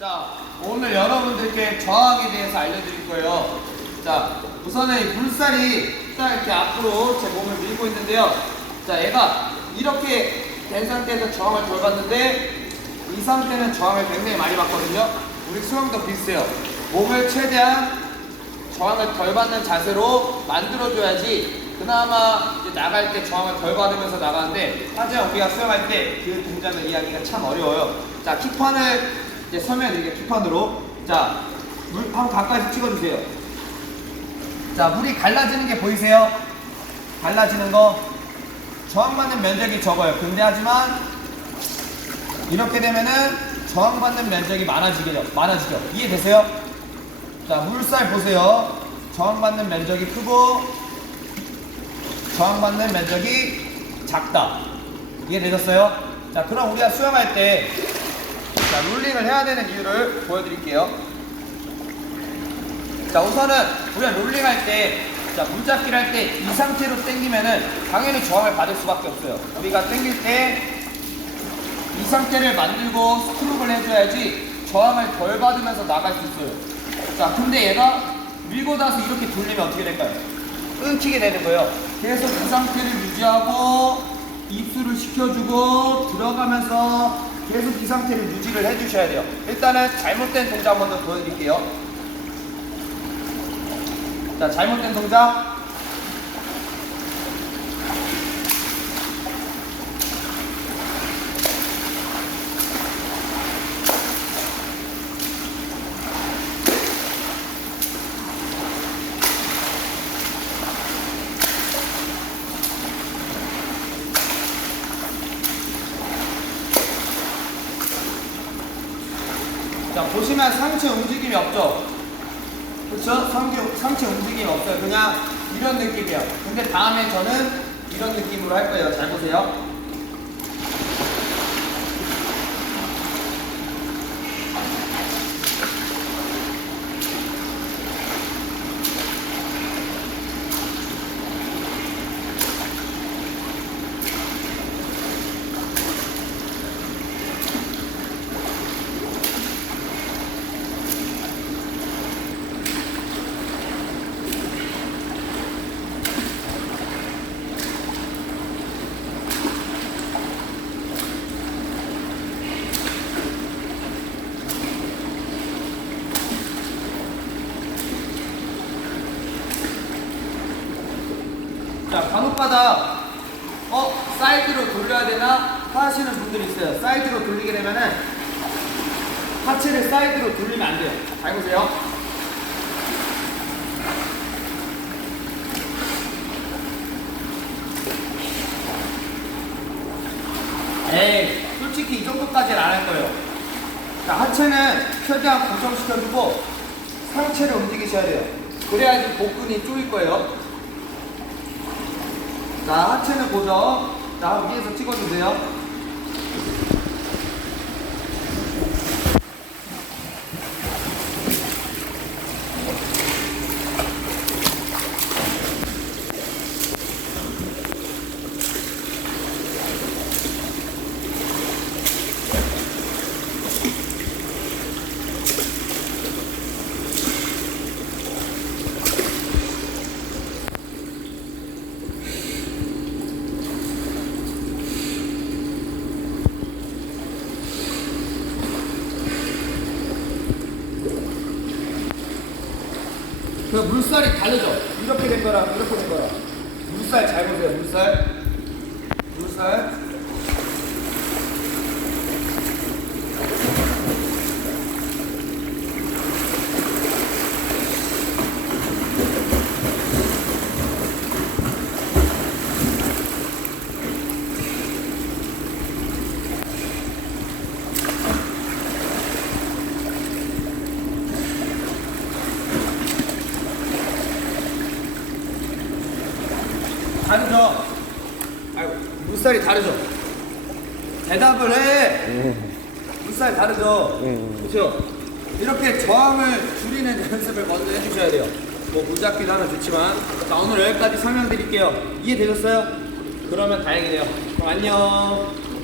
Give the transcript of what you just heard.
자, 오늘 여러분들께 저항에 대해서 알려드릴 거예요. 자, 우선은 이 물살이 딱 이렇게 앞으로 제 몸을 밀고 있는데요. 자, 얘가 이렇게 된 상태에서 저항을 덜 받는데 이 상태는 저항을 굉장히 많이 받거든요. 우리 수영도 비슷해요. 몸을 최대한 저항을 덜 받는 자세로 만들어줘야지 그나마 나갈 때 저항을 덜 받으면서 나가는데 하지만 우리가 수영할 때 그 동작을 이해하기가 참 어려워요. 자, 키판을 이제 설명해드릴게요. 키판으로. 자, 물 한번 가까이서 찍어주세요. 자, 물이 갈라지는 게 보이세요? 갈라지는 거. 저항받는 면적이 적어요. 근데 하지만 이렇게 되면은 저항받는 면적이 많아지죠. 많아지죠. 이해되세요? 자, 물살 보세요. 저항받는 면적이 크고 저항받는 면적이 작다. 이해되셨어요? 자, 그럼 우리가 수영할 때 자, 롤링을 해야 되는 이유를 보여드릴게요. 자, 우선은 우리가 롤링할 때 자, 문잡기를 할 때 이 상태로 당기면은 당연히 저항을 받을 수밖에 없어요. 우리가 당길 때 이 상태를 만들고 스크룹을 해줘야지 저항을 덜 받으면서 나갈 수 있어요. 자, 근데 얘가 밀고 나서 이렇게 돌리면 어떻게 될까요? 끊기게 되는 거예요. 계속 그 상태를 유지하고 입술을 시켜주고 들어가면서 계속 이 상태를 유지를 해주셔야 돼요. 일단은 잘못된 동작 더 보여드릴게요. 자, 잘못된 동작. 자, 보시면 상체 움직임이 없죠? 그렇죠? 상체, 움직임이 없어요. 그냥 이런 느낌이에요. 근데 다음에 저는 이런 느낌으로 할 거예요. 잘 보세요. 자, 간혹가다 어 사이드로 돌려야 되나 하시는 분들이 있어요. 사이드로 돌리게 되면은 하체를 사이드로 돌리면 안 돼요. 잘 보세요. 에이, 솔직히 이 정도까지는 안 할 거예요. 자, 하체는 최대한 고정시켜주고 상체를 움직이셔야 돼요. 그래야지 복근이 쪼일 거예요. 자, 하체는 고정. 자, 위에서 찍어주세요. 그 물살이 다르죠? 이렇게 된 거랑 이렇게 된 거랑. 물살 잘 보세요, 물살. 물살. 다르죠? 아이고, 물살이 다르죠? 대답을 해! 물살이 다르죠? 그렇죠? 이렇게 저항을 줄이는 연습을 먼저 해주셔야 돼요. 뭐 무잡기도 하면 좋지만 자 오늘 여기까지 설명드릴게요. 이해되셨어요? 그러면 다행이네요. 그럼 안녕.